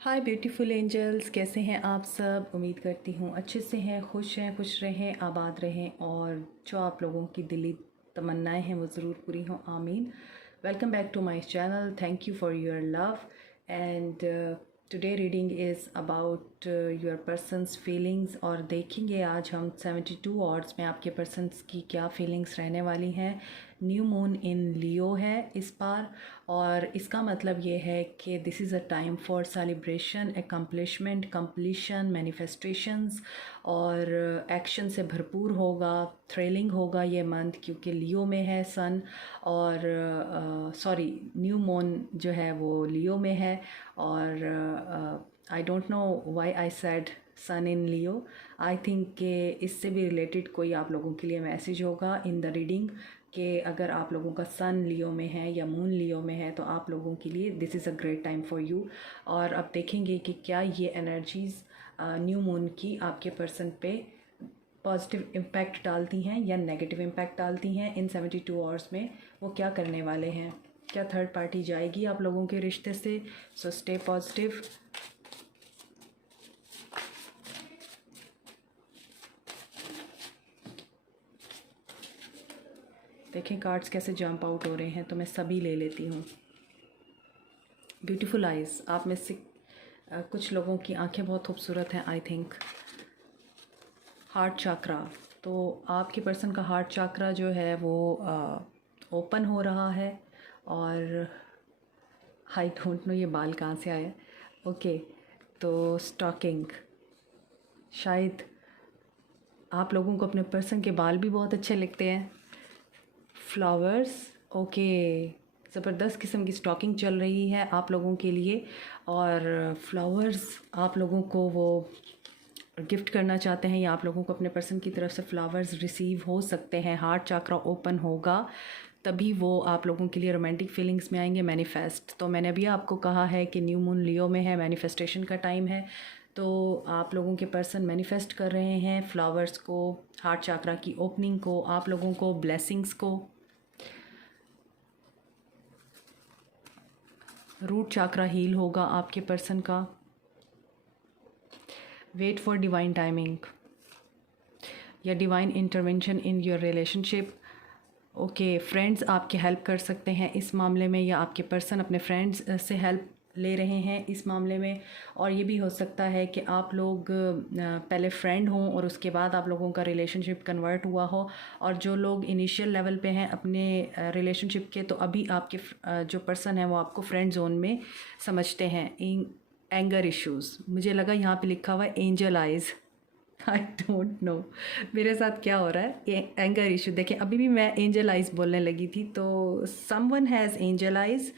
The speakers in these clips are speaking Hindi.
हाय ब्यूटीफुल एंजल्स, कैसे हैं आप सब। उम्मीद करती हूँ अच्छे से हैं, खुश रहें, आबाद रहें और जो आप लोगों की दिली तमन्नाएं हैं वो ज़रूर पूरी हों। आमीन। Welcome back to my channel. Thank you for your love and today reading is about your person's feelings. और देखेंगे आज हम 72 आवर्स में आपके पर्सनस की क्या फीलिंग्स रहने वाली हैं। न्यू मून इन लियो है इस बार, और इसका मतलब ये है कि this is a time for celebration, accomplishment, completion, manifestations और एक्शन से भरपूर होगा। थ्रिलिंग होगा ये मंथ, क्योंकि लियो में है सन, और सॉरी न्यू मून जो है वो लियो में है। और I don't know why I said sun in Leo. I think कि इससे भी रिलेटेड कोई आप लोगों के लिए मैसेज होगा इन द रीडिंग, कि अगर आप लोगों का सन लियो में है या मून लियो में है तो आप लोगों के लिए this is a great time for you. और अब देखेंगे कि क्या ये एनर्जीज़ न्यू मून की आपके पर्सन पे पॉजिटिव इम्पैक्ट डालती हैं या नेगेटिव इम्पैक्ट डालती हैं इन 72 आवर्स में। वो क्या करने वाले हैं, क्या थर्ड पार्टी जाएगी आप लोगों के रिश्ते से। So stay positive. देखें कार्ड्स कैसे जंप आउट हो रहे हैं, तो मैं सभी ले लेती हूँ। ब्यूटीफुल आइज़, आप में से कुछ लोगों की आंखें बहुत खूबसूरत हैं आई थिंक। हार्ट चाक्रा, तो आपके पर्सन का हार्ट चाक्रा जो है वो ओपन हो रहा है। और आई डोंट नो ये बाल कहाँ से आया। ओके, तो स्टॉकिंग, शायद आप लोगों को अपने पर्सन के बाल भी बहुत अच्छे लगते हैं। फ्लावर्स, ओके, ज़बरदस्त किस्म की स्टॉकिंग चल रही है आप लोगों के लिए। और फ्लावर्स आप लोगों को वो गिफ्ट करना चाहते हैं या आप लोगों को अपने पर्सन की तरफ से फ्लावर्स रिसीव हो सकते हैं। हार्ट चाक्रा ओपन होगा तभी वो आप लोगों के लिए रोमांटिक फीलिंग्स में आएंगे। मैनिफेस्ट, तो मैंने अभी आपको कहा है कि न्यू मून लियो में है, मैनिफेस्टेशन का टाइम है। तो आप लोगों के पर्सन मैनिफेस्ट कर रहे हैं फ्लावर्स को, हार्ट चाक्रा की ओपनिंग को, आप लोगों को ब्लेसिंग्स को। रूट चाक्रा हील होगा आपके पर्सन का। वेट फॉर डिवाइन टाइमिंग या divine intervention in your relationship. Okay, friends आपकी हेल्प कर सकते हैं इस मामले में, या आपके पर्सन अपने फ्रेंड्स से हेल्प ले रहे हैं इस मामले में। और ये भी हो सकता है कि आप लोग पहले फ्रेंड हों और उसके बाद आप लोगों का रिलेशनशिप कन्वर्ट हुआ हो। और जो लोग इनिशियल लेवल पे हैं अपने रिलेशनशिप के, तो अभी आपके जो पर्सन है वो आपको फ्रेंड जोन में समझते हैं। एंगर इश्यूज़, मुझे लगा यहाँ पे लिखा हुआ है angel eyes. I don't no मेरे साथ क्या हो रहा है। एंगर इशू, देखिए अभी भी मैं एंजल आइज़ बोलने लगी थी। तो someone has angel eyes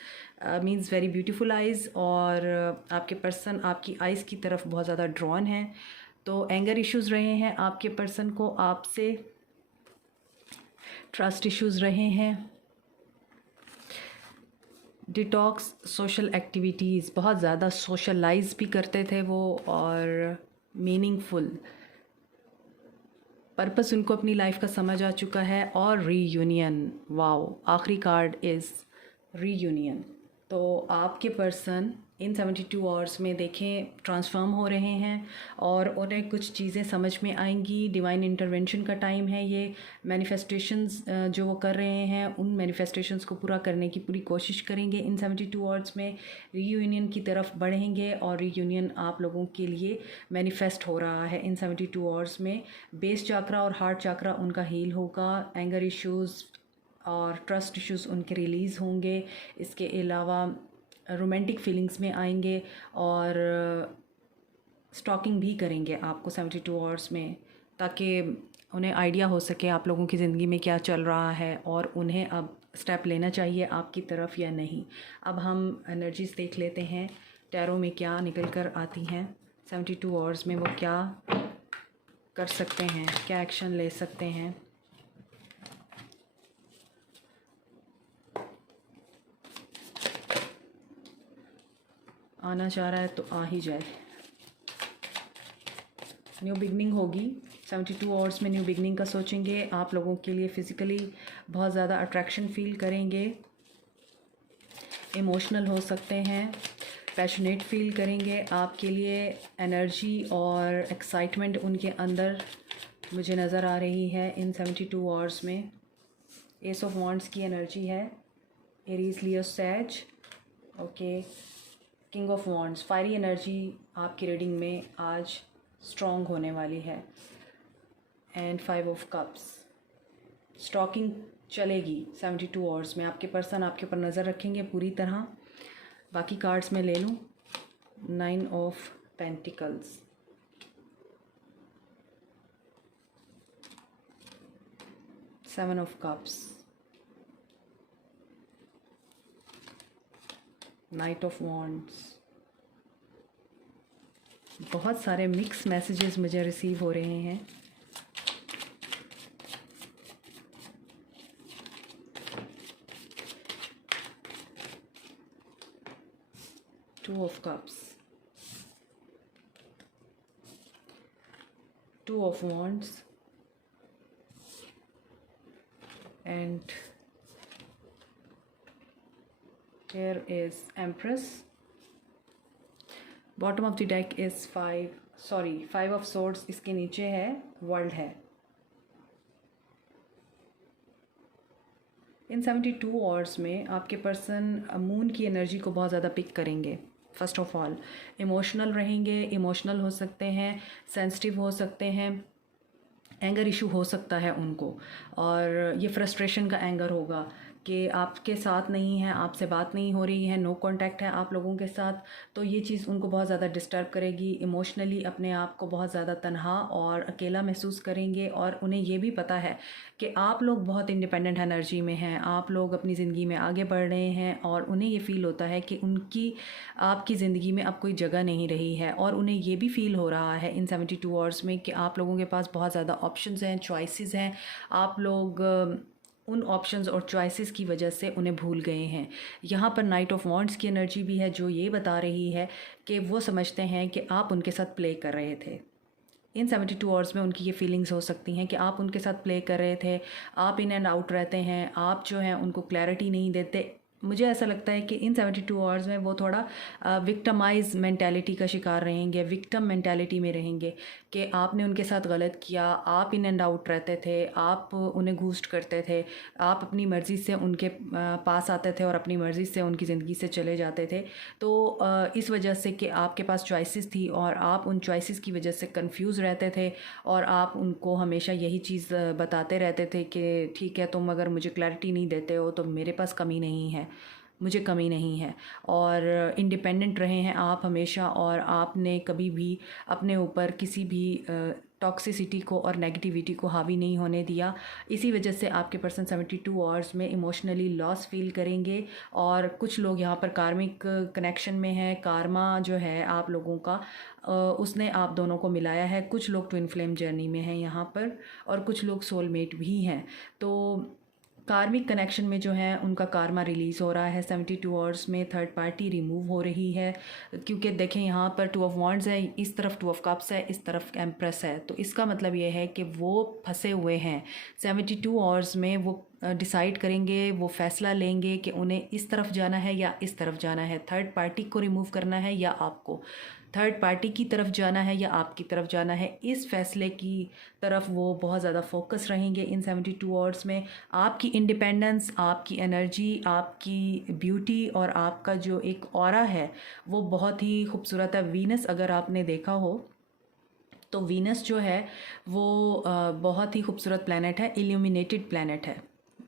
means very beautiful eyes, और आपके पर्सन आपकी आइज़ की तरफ बहुत ज़्यादा ड्रॉन है। तो एंगर इश्यूज़ रहे हैं आपके पर्सन को आपसे, ट्रस्ट इश्यूज़ रहे हैं, डिटॉक्स, सोशल एक्टिविटीज़, बहुत ज़्यादा सोशलाइज भी करते थे वो, और मीनिंगफुल पर्पस उनको अपनी लाइफ का समझ आ चुका है। और रीयूनियन, वाओ, आखिरी कार्ड इज़ रीयूनियन। तो आपके पर्सन इन 72 आवर्स में देखें ट्रांसफॉर्म हो रहे हैं और उन्हें कुछ चीज़ें समझ में आएंगी। डिवाइन इंटरवेंशन का टाइम है ये। मैनिफेस्टेशंस जो वो कर रहे हैं उन मैनिफेस्टेशंस को पूरा करने की पूरी कोशिश करेंगे इन 72 आवर्स में। रीयूनियन की तरफ बढ़ेंगे और रीयूनियन आप लोगों के लिए मैनिफेस्ट हो रहा है इन 72 आवर्स में। बेस चाक्रा और हार्ट चाक्रा उनका हील होगा। एंगर इश्यूज़ और ट्रस्ट इश्यूज़ उनके रिलीज़ होंगे। इसके अलावा रोमांटिक फीलिंग्स में आएंगे और स्टॉकिंग भी करेंगे आपको 72 आवर्स में, ताकि उन्हें आइडिया हो सके आप लोगों की ज़िंदगी में क्या चल रहा है और उन्हें अब स्टेप लेना चाहिए आपकी तरफ या नहीं। अब हम एनर्जीज देख लेते हैं टैरो में क्या निकल कर आती हैं। 72 आवर्स में वो क्या कर सकते हैं, क्या एक्शन ले सकते हैं। आना चाह रहा है तो आ ही जाए। न्यू बिगनिंग होगी 72 आवर्स में। न्यू बिगनिंग का सोचेंगे। आप लोगों के लिए फ़िज़िकली बहुत ज़्यादा अट्रैक्शन फील करेंगे। इमोशनल हो सकते हैं, पैशनेट फील करेंगे, आपके लिए एनर्जी और एक्साइटमेंट उनके अंदर मुझे नज़र आ रही है इन 72 आवर्स में। एस ऑफ वॉन्ड्स की एनर्जी है, Aries, Leo, Sag. Okay, king of wands, fiery energy आपकी रीडिंग में आज स्ट्रॉन्ग होने वाली है। एंड 5 ऑफ कप्स, स्टॉकिंग चलेगी 72 आवर्स में। आपके पर्सन आपके ऊपर नज़र रखेंगे पूरी तरह। बाकी कार्ड्स मैं ले लूँ। 9 of pentacles, seven of cups, night of wands. बहुत सारे मिक्स मैसेजेस मुझे रिसीव हो रहे हैं। Two of cups, two of wands and here is Empress. Bottom of the deck is 5 of swords, इसके नीचे है वर्ल्ड है। इन 72 आवर्स में आपके पर्सन मून की एनर्जी को बहुत ज़्यादा पिक करेंगे। फर्स्ट ऑफ ऑल इमोशनल रहेंगे, इमोशनल हो सकते हैं, सेंसिटिव हो सकते हैं, एंगर इशू हो सकता है उनको, और ये फ्रस्ट्रेशन का एंगर होगा कि आपके साथ नहीं है, आपसे बात नहीं हो रही है, नो कांटेक्ट है आप लोगों के साथ। तो ये चीज़ उनको बहुत ज़्यादा डिस्टर्ब करेगी। इमोशनली अपने आप को बहुत ज़्यादा तन्हा और अकेला महसूस करेंगे, और उन्हें ये भी पता है कि आप लोग बहुत इंडिपेंडेंट एनर्जी में हैं, आप लोग अपनी ज़िंदगी में आगे बढ़ रहे हैं, और उन्हें ये फ़ील होता है कि उनकी आपकी ज़िंदगी में अब कोई जगह नहीं रही है। और उन्हें ये भी फ़ील हो रहा है इन 72 आवर्स में कि आप लोगों के पास बहुत ज़्यादा ऑप्शंस हैं, चॉइसेस हैं। आप लोग उन ऑप्शंस और चॉइसेस की वजह से उन्हें भूल गए हैं। यहाँ पर नाइट ऑफ वॉन्ड्स की एनर्जी भी है, जो ये बता रही है कि वो समझते हैं कि आप उनके साथ प्ले कर रहे थे। इन 72 आवर्स में उनकी ये फीलिंग्स हो सकती हैं कि आप उनके साथ प्ले कर रहे थे, आप इन एंड आउट रहते हैं, आप जो हैं उनको क्लैरिटी नहीं देते। मुझे ऐसा लगता है कि इन 72 आवर्स में वो थोड़ा विक्टमाइज मेंटालिटी का शिकार रहेंगे, विक्टम मेंटालिटी में रहेंगे कि आपने उनके साथ गलत किया, आप इन एंड आउट रहते थे, आप उन्हें घूस्ट करते थे, आप अपनी मर्ज़ी से उनके पास आते थे और अपनी मर्ज़ी से उनकी ज़िंदगी से चले जाते थे। तो इस वजह से कि आपके पास चॉइसेस थी और आप उन चॉइसेस की वजह से कंफ्यूज रहते थे, और आप उनको हमेशा यही चीज़ बताते रहते थे कि ठीक है, तुम अगर मुझे क्लैरिटी नहीं देते हो तो मेरे पास कमी नहीं है, मुझे कमी नहीं है। और इंडिपेंडेंट रहे हैं आप हमेशा, और आपने कभी भी अपने ऊपर किसी भी टॉक्सिसिटी को और नेगेटिविटी को हावी नहीं होने दिया। इसी वजह से आपके पर्सन 72 आवर्स में इमोशनली लॉस फील करेंगे। और कुछ लोग यहाँ पर कार्मिक कनेक्शन में हैं, कारमा जो है आप लोगों का उसने आप दोनों को मिलाया है। कुछ लोग ट्विन फ्लेम जर्नी में हैं यहाँ पर, और कुछ लोग सोलमेट भी हैं। तो कार्मिक कनेक्शन में जो है उनका कारमा रिलीज़ हो रहा है 72 आवर्स में। थर्ड पार्टी रिमूव हो रही है, क्योंकि देखें यहाँ पर 2 ऑफ वॉन्ड्स है, इस तरफ 2 ऑफ कप्स है, इस तरफ एम्प्रेस है। तो इसका मतलब ये है कि वो फंसे हुए हैं 72 आवर्स में। वो डिसाइड करेंगे, वो फैसला लेंगे कि उन्हें इस तरफ जाना है या इस तरफ जाना है, थर्ड पार्टी को रिमूव करना है या आपको, थर्ड पार्टी की तरफ जाना है या आपकी तरफ जाना है। इस फैसले की तरफ वो बहुत ज़्यादा फोकस रहेंगे इन 72 आवर्स में। आपकी इंडिपेंडेंस, आपकी एनर्जी, आपकी ब्यूटी और आपका जो एक ऑरा है वो बहुत ही खूबसूरत है। वीनस अगर आपने देखा हो तो वीनस जो है वो बहुत ही खूबसूरत प्लैनेट है, इल्यूमिनेटेड प्लैनेट है,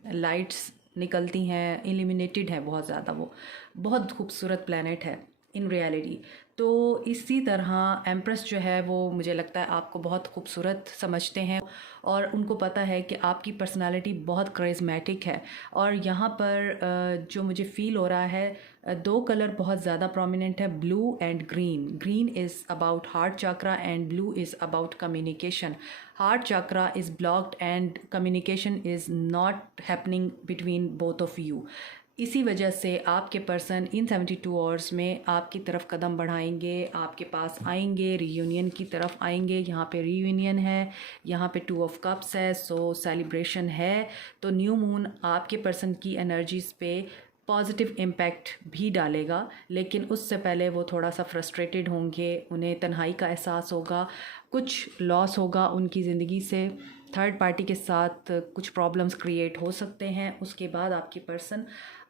लाइट्स निकलती हैं, इल्यूमिनेटेड है बहुत ज़्यादा, वो बहुत खूबसूरत प्लैनेट है इन रियलिटी। तो इसी तरह एम्प्रेस जो है वो मुझे लगता है आपको बहुत खूबसूरत समझते हैं, और उनको पता है कि आपकी पर्सनालिटी बहुत करिश्मेटिक है। और यहाँ पर जो मुझे फ़ील हो रहा है, 2 कलर बहुत ज़्यादा प्रोमिनेंट है, blue and green. Green is about heart chakra and blue is about communication. Heart chakra is blocked and communication is not happening between both of you. इसी वजह से आपके पर्सन इन 72 आवर्स में आपकी तरफ कदम बढ़ाएंगे, आपके पास आएंगे, रीयूनियन की तरफ आएंगे। यहाँ पे रीयूनियन है, यहाँ पे 2 ऑफ कप्स है, सो सेलिब्रेशन है। तो न्यू मून आपके पर्सन की एनर्जीज़ पे पॉजिटिव इम्पैक्ट भी डालेगा, लेकिन उससे पहले वो थोड़ा सा फ्रस्ट्रेटेड होंगे, उन्हें तन्हाई का एहसास होगा, कुछ लॉस होगा उनकी ज़िंदगी से, थर्ड पार्टी के साथ कुछ प्रॉब्लम्स क्रिएट हो सकते हैं। उसके बाद आपकी पर्सन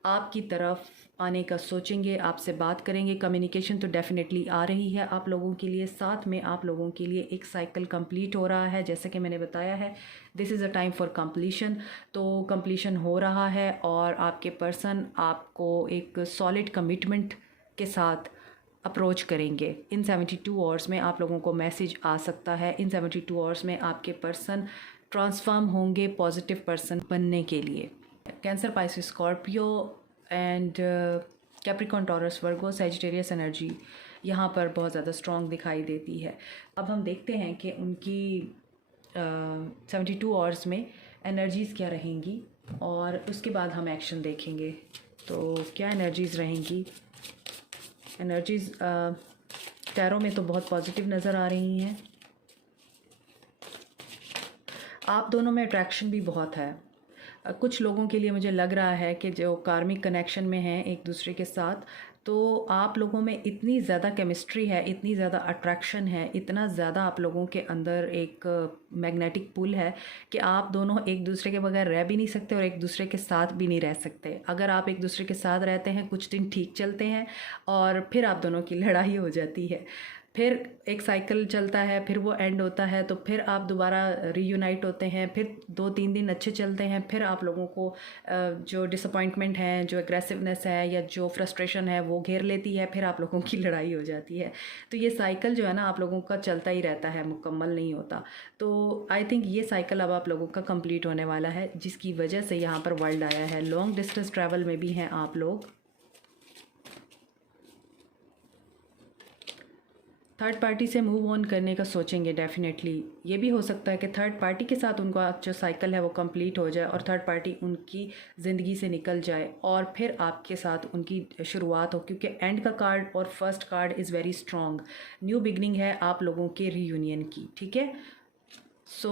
आपकी तरफ आने का सोचेंगे, आपसे बात करेंगे। कम्युनिकेशन तो डेफिनेटली आ रही है आप लोगों के लिए। साथ में आप लोगों के लिए एक साइकिल कंप्लीट हो रहा है, जैसे कि मैंने बताया है this is a time for completion. तो कंप्लीशन हो रहा है और आपके पर्सन आपको एक सॉलिड कमिटमेंट के साथ अप्रोच करेंगे। इन 72 आवर्स में आप लोगों को मैसेज आ सकता है। इन 72 आवर्स में आपके पर्सन ट्रांसफॉर्म होंगे पॉजिटिव पर्सन बनने के लिए। Cancer, Pisces, Scorpio and Capricorn, taurus, Virgo, Sagittarius energy यहाँ पर बहुत ज़्यादा स्ट्रॉन्ग दिखाई देती है। अब हम देखते हैं कि उनकी 72 आवर्स में एनर्जीज़ क्या रहेंगी और उसके बाद हम एक्शन देखेंगे। तो क्या एनर्जीज़ रहेंगी? एनर्जीज़ टैरो में तो बहुत पॉजिटिव नज़र आ रही हैं। आप दोनों में अट्रैक्शन भी बहुत है। कुछ लोगों के लिए मुझे लग रहा है कि जो कार्मिक कनेक्शन में हैं एक दूसरे के साथ, तो आप लोगों में इतनी ज़्यादा केमिस्ट्री है, इतनी ज़्यादा अट्रैक्शन है, इतना ज़्यादा आप लोगों के अंदर एक मैग्नेटिक पुल है कि आप दोनों एक दूसरे के बगैर रह भी नहीं सकते और एक दूसरे के साथ भी नहीं रह सकते। अगर आप एक दूसरे के साथ रहते हैं, कुछ दिन ठीक चलते हैं और फिर आप दोनों की लड़ाई हो जाती है, फिर एक साइकिल चलता है, फिर वो एंड होता है, तो फिर आप दोबारा रीयूनाइट होते हैं, फिर 2-3 दिन अच्छे चलते हैं, फिर आप लोगों को जो डिसअपॉइंटमेंट है, जो एग्रेसिवनेस है या जो फ्रस्ट्रेशन है वो घेर लेती है, फिर आप लोगों की लड़ाई हो जाती है। तो ये साइकिल जो है ना आप लोगों का चलता ही रहता है, मुकम्मल नहीं होता। तो आई थिंक ये साइकिल अब आप लोगों का कंप्लीट होने वाला है, जिसकी वजह से यहाँ पर वर्ल्ड आया है। लॉन्ग डिस्टेंस ट्रैवल में भी हैं आप लोग। थर्ड पार्टी से मूव ऑन करने का सोचेंगे डेफिनेटली। ये भी हो सकता है कि थर्ड पार्टी के साथ उनका जो साइकिल है वो कंप्लीट हो जाए और थर्ड पार्टी उनकी ज़िंदगी से निकल जाए और फिर आपके साथ उनकी शुरुआत हो, क्योंकि एंड का कार्ड और first card is very strong. New beginning है आप लोगों के रीयूनियन की, ठीक है। सो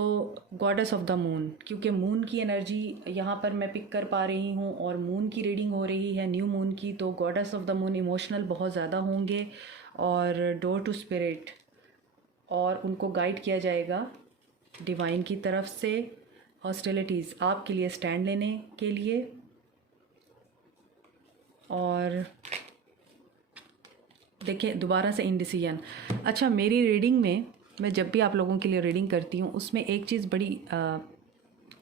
गॉडेस ऑफ द मून, क्योंकि मून की एनर्जी यहाँ पर मैं पिक कर पा रही हूँ और मून की रीडिंग हो रही है न्यू मून की, तो goddess of the moon emotional बहुत ज़्यादा होंगे और डोर टू स्पिरिट, और उनको गाइड किया जाएगा डिवाइन की तरफ से हॉस्टिलिटीज़ आपके लिए स्टैंड लेने के लिए। और देखिए दोबारा से इंडिसीजन। अच्छा, मेरी रीडिंग में मैं जब भी आप लोगों के लिए रीडिंग करती हूँ उसमें एक चीज़ बड़ी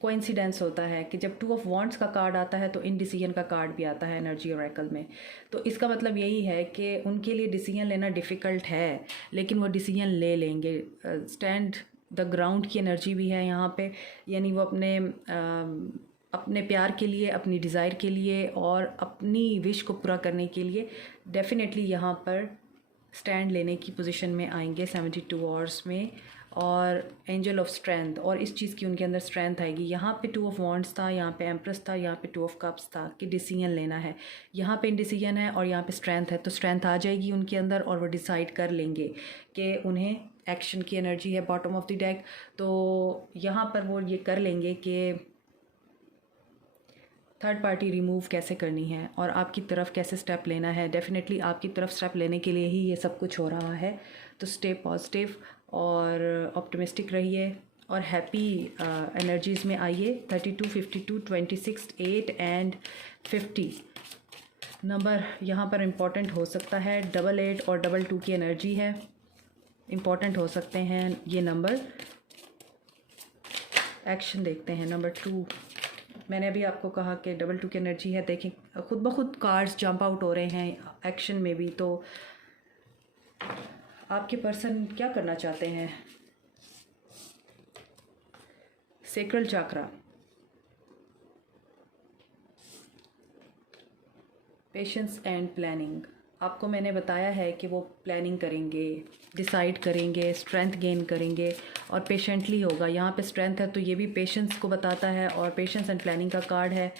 कोइंसिडेंस होता है कि जब 2 ऑफ वॉन्ड्स का कार्ड आता है तो इंडिसीजन का कार्ड भी आता है एनर्जी ऑरेकल में। तो इसका मतलब यही है कि उनके लिए डिसीजन लेना डिफ़िकल्ट है, लेकिन वो डिसीजन ले लेंगे। स्टैंड द ग्राउंड की एनर्जी भी है यहाँ पे, यानी वो अपने प्यार के लिए, अपनी डिज़ायर के लिए और अपनी विश को पूरा करने के लिए डेफिनेटली यहाँ पर स्टैंड लेने की पोजीशन में आएंगे 72 आवर्स में। और एंजल ऑफ स्ट्रेंथ, और इस चीज़ की उनके अंदर स्ट्रेंथ आएगी। यहाँ पे 2 ऑफ वॉन्ड्स था, यहाँ पे एम्प्रेस था, यहाँ पे 2 ऑफ कप्स था कि डिसीजन लेना है। यहाँ पे इंडिसीजन है और यहाँ पे स्ट्रेंथ है, तो स्ट्रेंथ आ जाएगी उनके अंदर और वो डिसाइड कर लेंगे कि उन्हें एक्शन की एनर्जी है बॉटम ऑफ द डेक। तो यहाँ पर वो ये कर लेंगे कि थर्ड पार्टी रिमूव कैसे करनी है और आपकी तरफ कैसे स्टेप लेना है। डेफिनेटली आपकी तरफ स्टेप लेने के लिए ही ये सब कुछ हो रहा है। तो स्टे पॉजिटिव और ऑप्टिमिस्टिक रहिए और हैप्पी एनर्जीज़ में आइए। 32, 52, 26, 8 एंड 50 नंबर यहाँ पर इम्पॉर्टेंट हो सकता है। 88 और 22 की एनर्जी है, इम्पॉर्टेंट हो सकते हैं ये नंबर। एक्शन देखते हैं। नंबर 2, मैंने अभी आपको कहा कि 22 की एनर्जी है। देखें खुद ब खुद कार्ड्स जंप आउट हो रहे हैं एक्शन में भी। तो आपके पर्सन क्या करना चाहते हैं? Sacral chakra, patience and planning. आपको मैंने बताया है कि वो प्लानिंग करेंगे, डिसाइड करेंगे, स्ट्रेंथ गेन करेंगे और पेशेंटली होगा। यहाँ पे स्ट्रेंथ है तो ये भी पेशेंस को बताता है और पेशेंस एंड प्लानिंग का कार्ड है।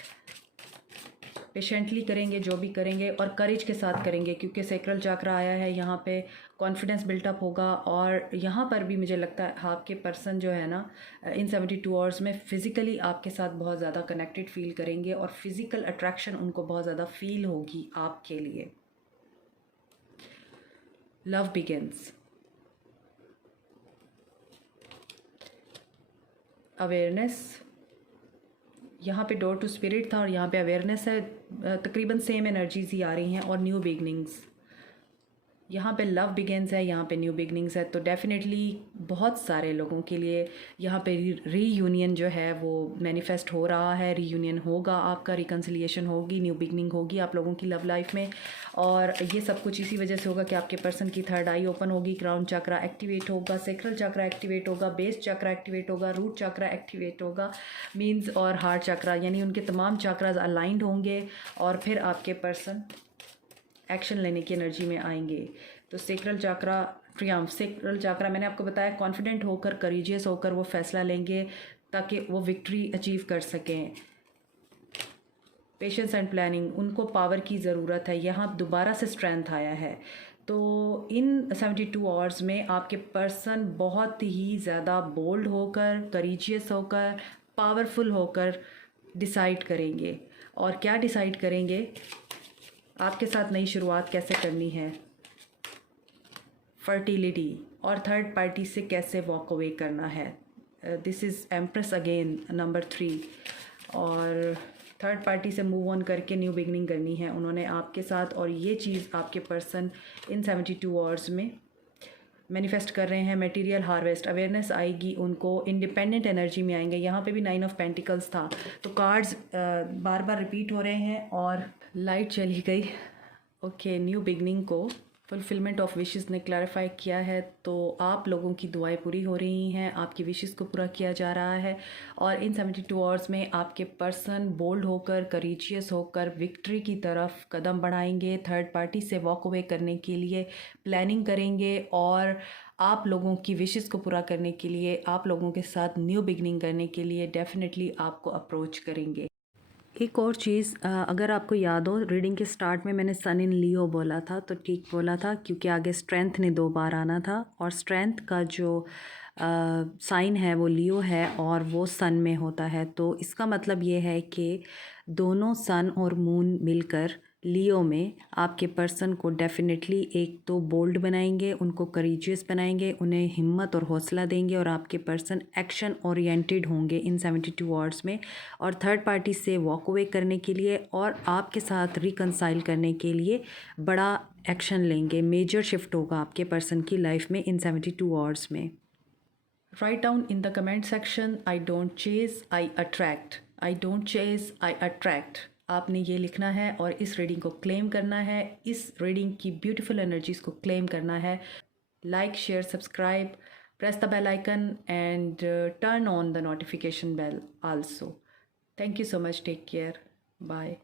पेशेंटली करेंगे जो भी करेंगे, और करेज के साथ करेंगे, क्योंकि सैक्रल चक्र आया है यहाँ पे। कॉन्फिडेंस बिल्टअप होगा, और यहाँ पर भी मुझे लगता है आपके पर्सन जो है ना इन 72 आवर्स में फ़िज़िकली आपके साथ बहुत ज़्यादा कनेक्टेड फील करेंगे, और फिज़िकल अट्रैक्शन उनको बहुत ज़्यादा फील होगी आपके लिए। लव बिगिंस, अवेयरनेस, यहाँ पे डोर टू स्पिरिट था और यहाँ पे अवेयरनेस है। तकरीबन सेम एनर्जीज ही आ रही हैं। और न्यू बिगनिंग्स, यहाँ पे लव बिगेन्स है, यहाँ पे न्यू बिगनिंग्स है। तो डेफिनेटली बहुत सारे लोगों के लिए यहाँ पे रीयूनियन जो है वो मैनिफेस्ट हो रहा है। रीयूनियन होगा आपका, रिकन्सिलिएशन होगी, न्यू बिगनिंग होगी आप लोगों की लव लाइफ में। और ये सब कुछ इसी वजह से होगा कि आपके पर्सन की थर्ड आई ओपन होगी, क्राउन चक्रा एक्टिवेट होगा, सेक्रल चक्रा एक्टिवेट होगा, बेस चक्रा एक्टिवेट होगा, रूट चक्रा एक्टिवेट होगा, मीन्स और हार्ट चक्रा, यानी उनके तमाम चक्रास अलाइंड होंगे, और फिर आपके पर्सन एक्शन लेने की एनर्जी में आएंगे। तो सेक्रल चक्रा ट्रियम्फ, सेक्रल चक्रा मैंने आपको बताया कॉन्फिडेंट होकर, करेजियस होकर वो फैसला लेंगे ताकि वो विक्ट्री अचीव कर सकें। पेशेंस एंड प्लानिंग, उनको पावर की ज़रूरत है, यहाँ दोबारा से स्ट्रेंथ आया है। तो इन 72 आवर्स में आपके पर्सन बहुत ही ज़्यादा बोल्ड होकर, करेजियस होकर, पावरफुल होकर डिसाइड करेंगे। और क्या डिसाइड करेंगे? आपके साथ नई शुरुआत कैसे करनी है, फर्टिलिटी, और थर्ड पार्टी से कैसे वॉक अवे करना है। This is empress again number 3। और थर्ड पार्टी से मूव ऑन करके न्यू बिगनिंग करनी है उन्होंने आपके साथ। और ये चीज़ आपके पर्सन इन 72 आवर्स में मैनिफेस्ट कर रहे हैं। मटेरियल हार्वेस्ट, अवेयरनेस आएगी उनको, इंडिपेंडेंट एनर्जी में आएंगे। यहाँ पे भी 9 ऑफ पेंटिकल्स था, तो कार्ड्स बार बार रिपीट हो रहे हैं। और लाइट चली गई। ओके, न्यू बिगनिंग को फुलफिलमेंट ऑफ विशेस ने क्लैरिफाई किया है। तो आप लोगों की दुआएं पूरी हो रही हैं, आपकी विशेस को पूरा किया जा रहा है। और इन 72 आवर्स में आपके पर्सन बोल्ड होकर, करेजियस होकर विक्ट्री की तरफ कदम बढ़ाएंगे। थर्ड पार्टी से वॉक अवे करने के लिए प्लानिंग करेंगे, और आप लोगों की विशेस को पूरा करने के लिए, आप लोगों के साथ न्यू बिगनिंग करने के लिए डेफिनेटली आपको अप्रोच करेंगे। एक और चीज़, अगर आपको याद हो, रीडिंग के स्टार्ट में मैंने सन इन लियो बोला था, तो ठीक बोला था, क्योंकि आगे स्ट्रेंथ ने 2 बार आना था। और स्ट्रेंथ का जो साइन है वो लियो है, और वो सन में होता है। तो इसका मतलब ये है कि दोनों सन और मून मिलकर लियो में आपके पर्सन को डेफिनेटली एक तो बोल्ड बनाएंगे, उनको करेजियस बनाएंगे, उन्हें हिम्मत और हौसला देंगे, और आपके पर्सन एक्शन ओरिएंटेड होंगे इन 72 आवर्स में। और थर्ड पार्टी से वॉक अवे करने के लिए और आपके साथ रिकंसाइल करने के लिए बड़ा एक्शन लेंगे। मेजर शिफ्ट होगा आपके पर्सन की लाइफ में इन 72 आवर्स में। Write down in the comment section, I don't chase, I attract. I don't chase, I attract. आपने ये लिखना है और इस रीडिंग को क्लेम करना है, इस रीडिंग की ब्यूटीफुल एनर्जीज़ को क्लेम करना है। Like, share, subscribe, press the bell icon, and turn on the notification bell also. Thank you so much. Take care. Bye.